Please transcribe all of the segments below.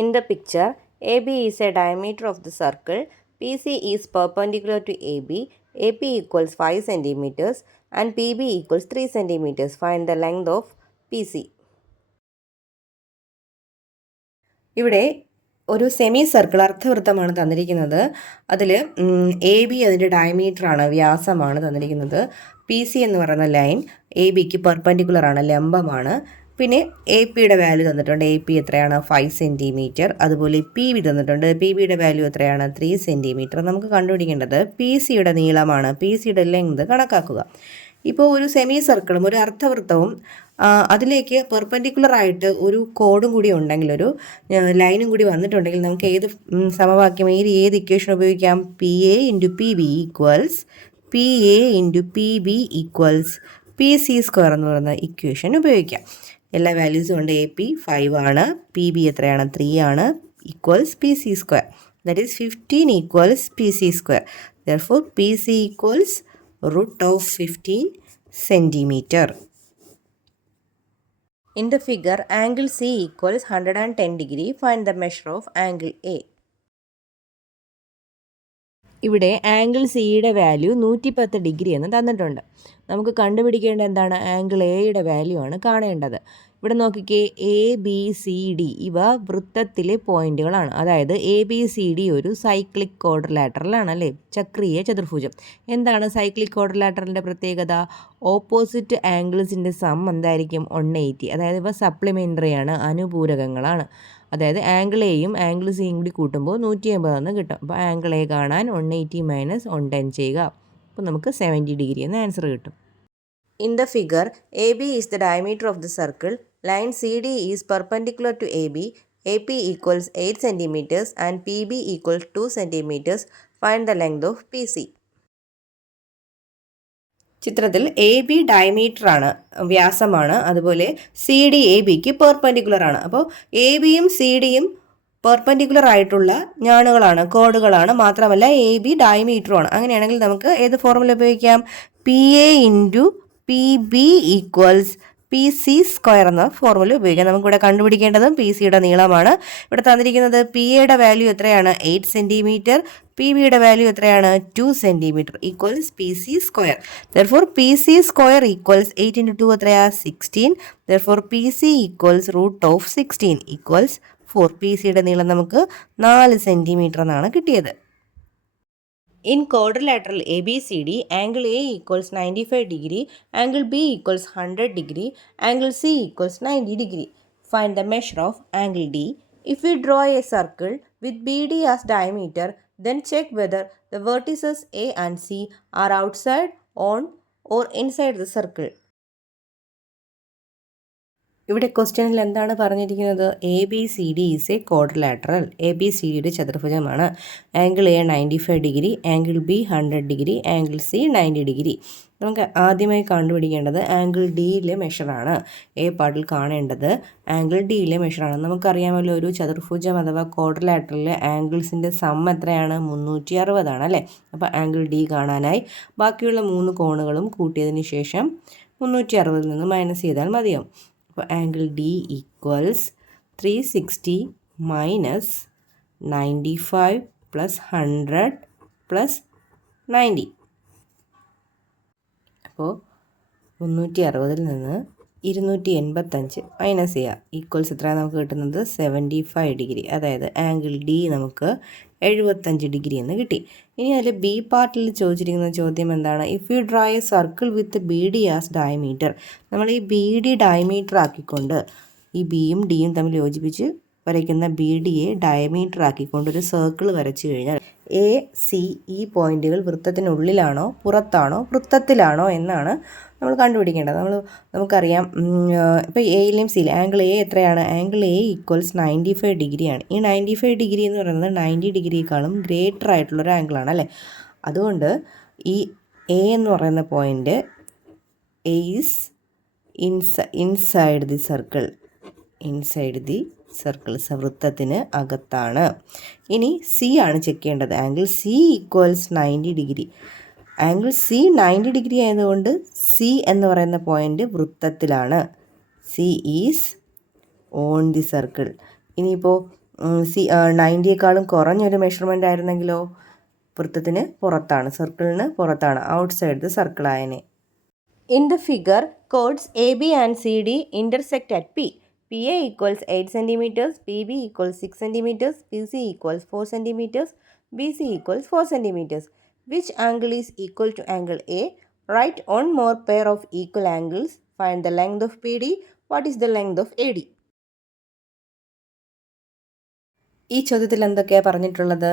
In the picture, AB is a diameter of the circle, PC is perpendicular to AB, AP equals 5 centimeters and PB equals 3 centimeters. Find the length of PC. ഇവിടെ ഒരു semi circle അർദ്ധവൃത്തമാണ് തന്നിരിക്കുന്നത്. അതിൽ A B അതിൻ്റെ ഡയമീറ്ററാണ്, വ്യാസമാണ് തന്നിരിക്കുന്നത്. P C എന്ന് പറയുന്ന line A ബിക്ക് പെർപെൻഡിക്കുലറാണ്, ലംബമാണ്. പിന്നെ എ പിയുടെ വാല്യൂ തന്നിട്ടുണ്ട്. എ പി എത്രയാണ്? 5 സെൻറ്റിമീറ്റർ. അതുപോലെ പി ബി തന്നിട്ടുണ്ട്. പി ബിയുടെ വാല്യൂ എത്രയാണ്? 3 സെൻറ്റിമീറ്റർ. നമുക്ക് കണ്ടുപിടിക്കേണ്ടത് പി സിയുടെ നീളമാണ്. പി സിയുടെ ലെങ്ത് കണക്കാക്കുക. ഇപ്പോൾ ഒരു സെമി സർക്കിളും ഒരു അർദ്ധവൃത്തവും അതിലേക്ക് പെർപെൻഡിക്കുലറായിട്ട് ഒരു കോഡും കൂടി ഉണ്ടെങ്കിൽ, ഒരു ലൈനും കൂടി വന്നിട്ടുണ്ടെങ്കിൽ നമുക്ക് ഏത് സമവാക്യം, ഏത് ഇക്വേഷൻ ഉപയോഗിക്കാം? P A into P B equals P A into P B equals P C square എന്ന് പറയുന്ന ഇക്വേഷൻ ഉപയോഗിക്കാം. എല്ലാ വാല്യൂസും ഉണ്ട്. എ പി 5 ആണ്, പി ബി എത്രയാണ്? 3 ആണ്, equals P C square. That is 15 equals P C square. Therefore P C equals root of 15 centimeter. In the figure, angle C equals 110 degree. Find the measure of angle A. ഇവിടെ angle സിയുടെ value 110 degree എന്ന് തന്നിട്ടുണ്ട്. നമുക്ക് കണ്ടുപിടിക്കേണ്ട എന്താണ്? Angle എയുടെ value ആണ് കാണേണ്ടത്. ഇവിടെ നോക്കിക്കേ, എ ബി സി ഡി ഇവ വൃത്തത്തിലെ പോയിന്റുകളാണ്. അതായത് എ ബി സി ഡി ഒരു സൈക്ലിക് ക്വാഡ്രിലാറ്ററലാണ് അല്ലേ, ചക്രീയ ചതുർഭുജം. എന്താണ് സൈക്ലിക് ക്വാഡ്രിലാറ്ററലിൻ്റെ പ്രത്യേകത? ഓപ്പോസിറ്റ് ആംഗിൾസിൻ്റെ സം എന്തായിരിക്കും? 180. അതായത് ഇവ സപ്ലിമെൻ്ററി ആണ്, അനുപൂരകങ്ങളാണ്. അതായത് ആംഗിൾ എയും ആംഗിൾ സിയും കൂടി കൂട്ടുമ്പോൾ 180 എന്ന് കിട്ടും. അപ്പോൾ ആംഗിൾ എ കാണാൻ 180 മൈനസ് 110 ചെയ്യുക. അപ്പോൾ നമുക്ക് 70 ഡിഗ്രി എന്ന ആൻസർ കിട്ടും. In the figure, AB is the diameter of the circle. Line CD is perpendicular to AB. AP equals 8 centimeters and PB equals 2 centimeters. Find the length of PC. ചിത്രത്തിൽ A B diameter ആണ്, വ്യാസമാണ്. അതുപോലെ C D A ബിക്ക് perpendicular ആണ്. അപ്പോൾ A ബിയും C ഡിയും perpendicular ആയിട്ടുള്ള ഞാണുകളാണ്, കോഡുകളാണ്. മാത്രമല്ല എ ബി ഡയമീറ്ററുമാണ്. അങ്ങനെയാണെങ്കിൽ നമുക്ക് ഏത് ഫോർമുല ഉപയോഗിക്കാം? P A into P B equals P C square എന്ന ഫോർമുല ഉപയോഗിക്കാം. നമുക്കിവിടെ കണ്ടുപിടിക്കേണ്ടതും പി സിയുടെ നീളമാണ്. ഇവിടെ തന്നിരിക്കുന്നത് പി എയുടെ വാല്യൂ എത്രയാണ്? 8 സെൻറ്റിമീറ്റർ. പി ബിയുടെ വാല്യൂ എത്രയാണ്? 2 centimetre equals P C square. Therefore P C square equals 8 into 2 എത്രയാ? 16. Therefore P C equals root of 16 equals 4. P സിയുടെ നീളം നമുക്ക് 4 സെൻറ്റിമീറ്റർ എന്നാണ് കിട്ടിയത്. In quadrilateral ABCD, angle A equals 95 degree, angle B equals 100 degree, angle C equals 90 degree. Find the measure of angle D. If we draw a circle with BD as diameter, then check whether the vertices A and C are outside, on or inside the circle. ഇവിടെ ക്വസ്റ്റ്യനിൽ എന്താണ് പറഞ്ഞിരിക്കുന്നത്? A B C D is a quadrilateral. A B C ഡിയുടെ ചതുർഭുജമാണ്. Angle A 95 degree, angle B 100 degree, angle C 90 degree. നമുക്ക് ആദ്യമായി കണ്ടുപിടിക്കേണ്ടത് angle ഡിയിലെ മെഷറാണ്. A പാർട്ടിൽ കാണേണ്ടത് ആംഗിൾ ഡിയിലെ മെഷറാണ്. നമുക്കറിയാമല്ലോ, ഒരു ചതുർഭുജം അഥവാ ക്വാഡ്രിലാറ്ററലിലെ ആംഗിൾസിൻ്റെ സം എത്രയാണ്? 360 ആണ് അല്ലേ. അപ്പോൾ ആംഗിൾ ഡി കാണാനായി ബാക്കിയുള്ള 3 കോണുകളും കൂട്ടിയതിന് ശേഷം 360 നിന്ന് മൈനസ് ചെയ്താൽ മതിയാവും. അപ്പോൾ angle D equals 360 minus 95 plus 100 plus 90. അപ്പോൾ 360 നിന്ന് 285 മൈനസ് ചെയ്യുക. ഈക്വൽസ് എത്രയാണ് നമുക്ക് കിട്ടുന്നത്? 75 ഡിഗ്രി. അതായത് ആംഗിൾ ഡി നമുക്ക് 75 ഡിഗ്രി എന്ന് കിട്ടി. ഇനി അതിൽ ബി പാർട്ടിൽ ചോദിച്ചിരിക്കുന്ന ചോദ്യം എന്താണ്? If you draw A circle with B D as diameter. നമ്മൾ ഈ ബി ഡി ഡയമീറ്റർ ആക്കിക്കൊണ്ട്, ഈ ബിയും ഡിയും തമ്മിൽ യോജിപ്പിച്ച് വരയ്ക്കുന്ന ബി ഡിയെ ഡയമീറ്റർ ആക്കിക്കൊണ്ട് ഒരു സർക്കിൾ വരച്ചു കഴിഞ്ഞാൽ എ സി ഈ പോയിന്റുകൾ വൃത്തത്തിനുള്ളിലാണോ പുറത്താണോ വൃത്തത്തിലാണോ എന്നാണ് നമ്മൾ കണ്ടുപിടിക്കേണ്ടത്. നമുക്കറിയാം, ഇപ്പോൾ എയിലെയും സിയിലും ആംഗിൾ എ എത്രയാണ്? ആംഗിൾ എ ഈക്വൽസ് 95 ഡിഗ്രിയാണ്. ഈ 95 ഡിഗ്രി എന്ന് പറയുന്നത് 90 ഡിഗ്രിയേക്കാളും ഗ്രേറ്റർ ആയിട്ടുള്ളൊരു ആംഗിളാണ് അല്ലേ. അതുകൊണ്ട് ഈ എ എന്ന് പറയുന്ന point A is inside the circle, വൃത്തത്തിന് അകത്താണ്. ഇനി സി ആണ് ചെക്ക് ചെയ്യേണ്ടത്. Angle C equals 90 degree. Angle C 90 degree ആയതുകൊണ്ട് സി എന്ന് പറയുന്ന പോയിൻ്റ് വൃത്തത്തിലാണ്. C is on the circle. ഇനിയിപ്പോൾ 90യേക്കാളും കുറഞ്ഞൊരു മെഷർമെൻ്റ് ആയിരുന്നെങ്കിലോ വൃത്തത്തിന് പുറത്താണ്, സർക്കിളിന് പുറത്താണ്, ഔട്ട്സൈഡ് ദ സർക്കിൾ ആയനെ. In the figure, chords AB and CD intersect at P. PA equals 8 cm, PB equals 6 cm, PC equals 4 cm, BC equals 4 cm. Which angle is equal to angle A? Write one more pair of equal angles. Find the length of PD. What is the length of AD? ഈ ചോദ്യത്തിൽ എന്തൊക്കെയാണ് പറഞ്ഞിട്ടുള്ളത്?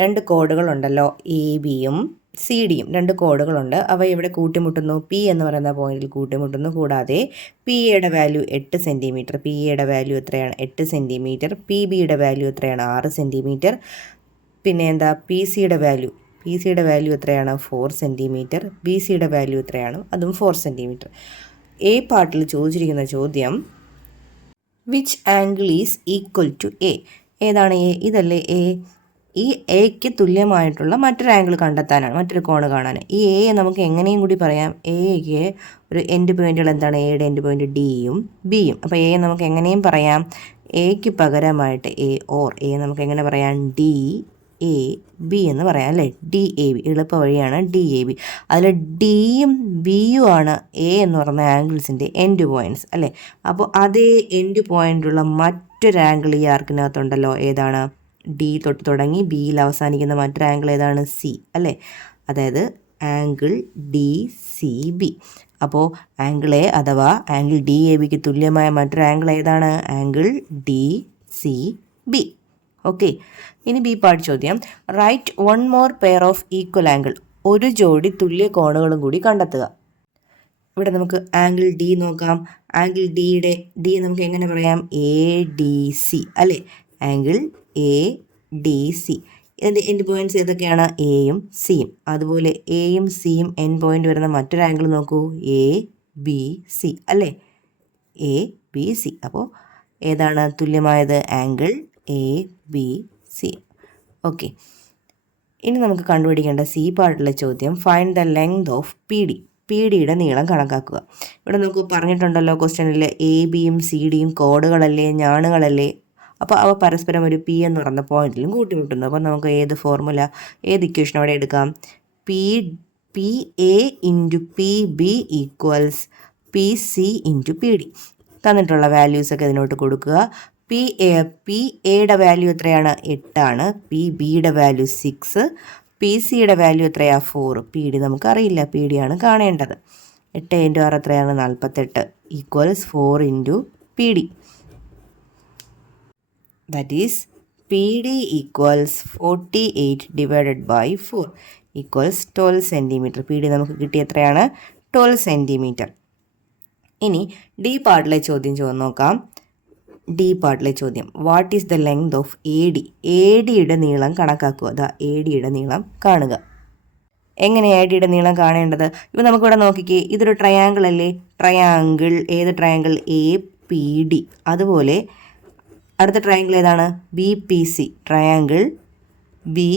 രണ്ട് കോഡുകളുണ്ടല്ലോ, A ബിയും C ഡിയും. രണ്ട് കോഡുകളുണ്ട്. അവ ഇവിടെ കൂട്ടിമുട്ടുന്നു. പി എന്ന് പറയുന്ന പോയിന്റിൽ കൂട്ടിമുട്ടുന്നു. കൂടാതെ പി എയുടെ വാല്യൂ 8 സെൻറ്റിമീറ്റർ. പി എയുടെ വാല്യൂ എത്രയാണ്? 8 സെൻറ്റിമീറ്റർ. പി ബിയുടെ വാല്യൂ എത്രയാണ്? 6 സെൻറ്റിമീറ്റർ. പിന്നെ എന്താ? പി സിയുടെ വാല്യൂ എത്രയാണ്? 4 സെൻറ്റിമീറ്റർ. ബി സിയുടെ വാല്യൂ എത്രയാണ്? അതും 4 സെൻറ്റിമീറ്റർ. എ പാർട്ടിൽ ചോദിച്ചിരിക്കുന്ന ചോദ്യം, which angle is equal to A? ഏതാണ് എ? ഇതല്ലേ എ? ഈ എക്ക് തുല്യമായിട്ടുള്ള മറ്റൊരു ആംഗിൾ കണ്ടെത്താനാണ്, മറ്റൊരു കോണ് കാണാൻ. ഈ എയെ നമുക്ക് എങ്ങനെയും കൂടി പറയാം. എക്ക് ഒരു എൻഡ് പോയിന്റുകൾ എന്താണ്? എയുടെ എൻഡ് പോയിന്റ് ഡിയും ബിയും. അപ്പോൾ എ നമുക്ക് എങ്ങനെയും പറയാം, എക്ക് പകരമായിട്ട് എ നമുക്ക് എങ്ങനെ പറയാം? ഡി എ ബി എന്ന് പറയാം അല്ലേ? ഡി എ ബി എളുപ്പ വഴിയാണ്. D A B. അതിൽ ഡിയും ബിയും ആണ് എ എന്ന് പറയുന്ന ആംഗിൾസിൻ്റെ എൻഡ് പോയിൻറ്റ്സ് അല്ലേ? അപ്പോൾ അതേ എൻഡ് പോയിൻ്റുള്ള മറ്റൊരു ആംഗിൾ ഈ ആർക്കിനകത്തുണ്ടല്ലോ. ഏതാണ്? ഡി തൊട്ട് തുടങ്ങി ബിയിൽ അവസാനിക്കുന്ന മറ്റൊരു ആംഗിൾ ഏതാണ്? സി അല്ലേ? അതായത് ആംഗിൾ ഡി സി ബി. അപ്പോൾ ആംഗിൾ എ അഥവാ ആംഗിൾ ഡി എ ബിക്ക് തുല്യമായ മറ്റൊരു ആംഗിൾ ഏതാണ്? Angle D C B. Okay. ഇനി ബി പാർട്ട് ചോദ്യം, write one more pair of equal angle. ഒരു ജോഡി തുല്യ കോണുകളും കൂടി കണ്ടെത്തുക. ഇവിടെ നമുക്ക് ആംഗിൾ ഡി നോക്കാം. ആംഗിൾ ഡി നമുക്ക് എങ്ങനെ പറയാം? എ ഡി സി അല്ലേ? Angle A D C. ഇതിൻ്റെ എൻഡ് പോയിൻറ്റ്സ് ഏതൊക്കെയാണ്? എയും സിയും. അതുപോലെ എയും സിയും എൻഡ് പോയിൻ്റ് വരുന്ന മറ്റൊരു ആംഗിൾ നോക്കൂ, എ ബി സി അല്ലേ? A B C. അപ്പോൾ ഏതാണ് തുല്യമായത്? Angle A B C. Okay. ഇനി നമുക്ക് കണ്ടുപിടിക്കേണ്ട സി പാർട്ടിലെ ചോദ്യം, find the length of P D. P ഡിയുടെ നീളം കണക്കാക്കുക. ഇവിടെ നമുക്ക് പറഞ്ഞിട്ടുണ്ടല്ലോ ക്വസ്റ്റ്യനിൽ, എ ബിയും സി ഡിയും കോഡുകളല്ലേ, ഞാണുകളല്ലേ? അപ്പോൾ അവ പരസ്പരം ഒരു പി എന്ന് പറയുന്ന പോയിന്റിലും കൂട്ടിമുട്ടുന്നു. അപ്പോൾ നമുക്ക് ഏത് ഇക്വേഷൻ അവിടെ എടുക്കാം? P A into P B equals P C into P D. തന്നിട്ടുള്ള വാല്യൂസൊക്കെ ഇതിനോട്ട് കൊടുക്കുക. പി എയുടെ വാല്യൂ എത്രയാണ്? 8 ആണ്. പി ബിയുടെ വാല്യൂ 6. പി സിയുടെ വാല്യൂ എത്രയാണ്? 4. പി ഡി നമുക്കറിയില്ല, പി ഡി ആണ് കാണേണ്ടത്. 8 × 6 എത്രയാണ്? 48 equals 4 into P D. That is P D equals 48 divided by 4 equals 12 centimetre. P D നമുക്ക് കിട്ടിയ എത്രയാണ്? 12 സെൻറ്റിമീറ്റർ. ഇനി ഡി പാർട്ടിലെ ചോദ്യം നോക്കാം. ഡി പാർട്ടിലെ ചോദ്യം, what is the length of A D? A ഡിയുടെ നീളം കണക്കാക്കുക. അതാ എ ഡിയുടെ നീളം കാണുക. എങ്ങനെയാണ് എ ഡിയുടെ നീളം കാണേണ്ടത്? ഇപ്പോൾ നമുക്കിവിടെ നോക്കിക്കേ, ഇതൊരു ട്രയാങ്കിൾ അല്ലേ? ട്രയാങ്കിൾ, ഏത് ട്രയാങ്കിൾ? A P D. അതുപോലെ അടുത്ത ട്രയാങ്കിൾ ഏതാണ്? B P C. Triangle B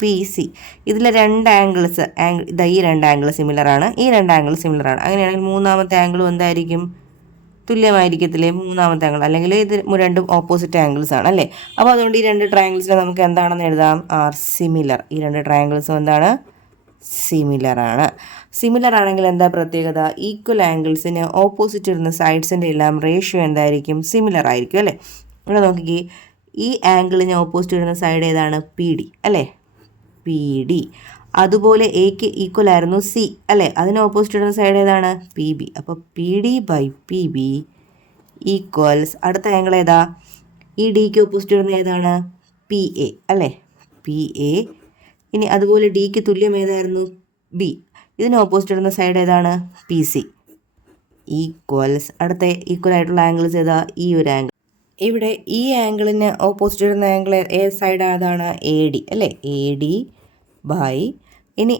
P C. ഇതിലെ രണ്ട് ആംഗിൾസ്, ഈ രണ്ട് ആംഗിൾ സിമിലറാണ്, ഈ രണ്ട് ആംഗിൾ സിമിലറാണ്. അങ്ങനെയാണെങ്കിൽ മൂന്നാമത്തെ ആംഗിളും എന്തായിരിക്കും? തുല്യമായിരിക്കത്തില്ലേ മൂന്നാമത്തെ ആംഗിൾ? അല്ലെങ്കിൽ ഇത് രണ്ടും ഓപ്പോസിറ്റ് ആംഗിൾസ് ആണ് അല്ലേ? അപ്പോൾ അതുകൊണ്ട് ഈ രണ്ട് ട്രയാങ്കിൾസിനെ നമുക്ക് എന്താണെന്ന് എഴുതാം? Are similar. ഈ രണ്ട് ട്രയാങ്കിൾസും എന്താണ്? സിമിലറാണ്. സിമിലർ ആണെങ്കിൽ എന്താ പ്രത്യേകത? ഈക്വൽ ആംഗിൾസിന് ഓപ്പോസിറ്റ് വരുന്ന സൈഡ്സിൻ്റെ എല്ലാം റേഷ്യോ എന്തായിരിക്കും? സിമിലർ ആയിരിക്കും അല്ലേ? ഇവിടെ നോക്കിക്കേ, ഈ ആംഗിളിന് ഓപ്പോസിറ്റ് വരുന്ന സൈഡ് ഏതാണ്? പി ഡി അല്ലേ? P D. അതുപോലെ എക്ക് ഈക്വൽ ആയിരുന്നു സി അല്ലേ? അതിന് ഓപ്പോസിറ്റ് വരുന്ന സൈഡ് ഏതാണ്? P B. അപ്പോൾ P D by P B equals, അടുത്ത ആംഗിൾ ഏതാ? ഈ ഡിക്ക് ഓപ്പോസിറ്റ് വരുന്ന ഏതാണ്? പി എ അല്ലേ? P A. ഇനി അതുപോലെ ഡിക്ക് തുല്യം ഏതായിരുന്നു? ബി. ഇതിന് ഓപ്പോസിറ്റ് വരുന്ന സൈഡ് ഏതാണ്? P C. ഈക്വൽസ്, അടുത്ത ഈക്വൽ ആയിട്ടുള്ള ആംഗിൾസ് ഏതാ? ഈ ഒരു ആംഗിൾ. ഇവിടെ ഈ ആംഗിളിന് ഓപ്പോസിറ്റ് വരുന്ന ആംഗിൾ ഏത് സൈഡ് അതാണ്? എ ഡി അല്ലേ? എ ഡി ബൈ, ഇനി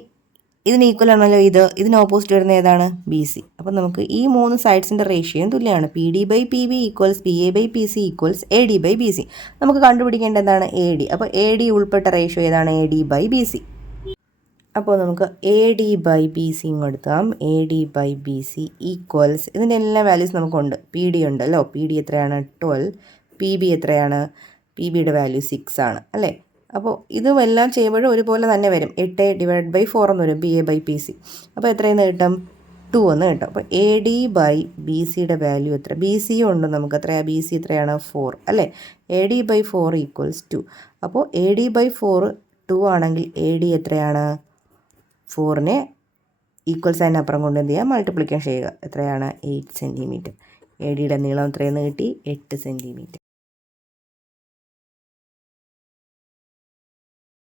ഇതിന് ഈക്വൽ ആണല്ലോ ഇതിന് ഓപ്പോസിറ്റ് വരുന്ന ഏതാണ്? B C. അപ്പോൾ നമുക്ക് ഈ മൂന്ന് സൈഡ്സിൻ്റെ റേഷ്യോയും തുല്യമാണ്. P D by P B equals P A by P C equals A D by B C. നമുക്ക് കണ്ടുപിടിക്കേണ്ട എന്താണ്? A D. അപ്പോൾ എ ഡി ഉൾപ്പെട്ട റേഷ്യോ ഏതാണ്? A D by B C. അപ്പോൾ നമുക്ക് A D by B C ഇങ്ങെടുക്കാം. A D by B C equals, ഇതിൻ്റെ എല്ലാ വാല്യൂസ് നമുക്കുണ്ട്. പി ഡി ഉണ്ടല്ലോ, പി ഡി എത്രയാണ്? 12. പി ബി എത്രയാണ്? പി ബിയുടെ വാല്യൂ 6 ആണ് അല്ലേ. അപ്പോൾ ഇതുമെല്ലാം ചെയ്യുമ്പോഴും ഒരുപോലെ തന്നെ വരും. 8/4 എന്ന് വരും PA/PC. അപ്പോൾ എത്രയെന്ന് കിട്ടും? 2 എന്ന് കിട്ടും. അപ്പോൾ AD/BCയുടെ വാല്യൂ എത്ര? BC ഉണ്ട് നമുക്ക്. എത്രയാണ് BC? എത്രയാണ്? 4 അല്ലേ. AD/4 = 2. അപ്പോൾ AD/4 2 ആണെങ്കിൽ AD എത്രയാണ്? 4നെ ഈക്വൽ സൈൻ അപ്പുറം കൊണ്ട് എന്ത് ചെയ്യുക? മൾട്ടിപ്ലിക്കേഷൻ ചെയ്യുക. എത്രയാണ്? 8 സെൻറ്റിമീറ്റർ. ADയുടെ നീളം എത്രയെന്ന് കിട്ടി? 8 സെൻറ്റിമീറ്റർ.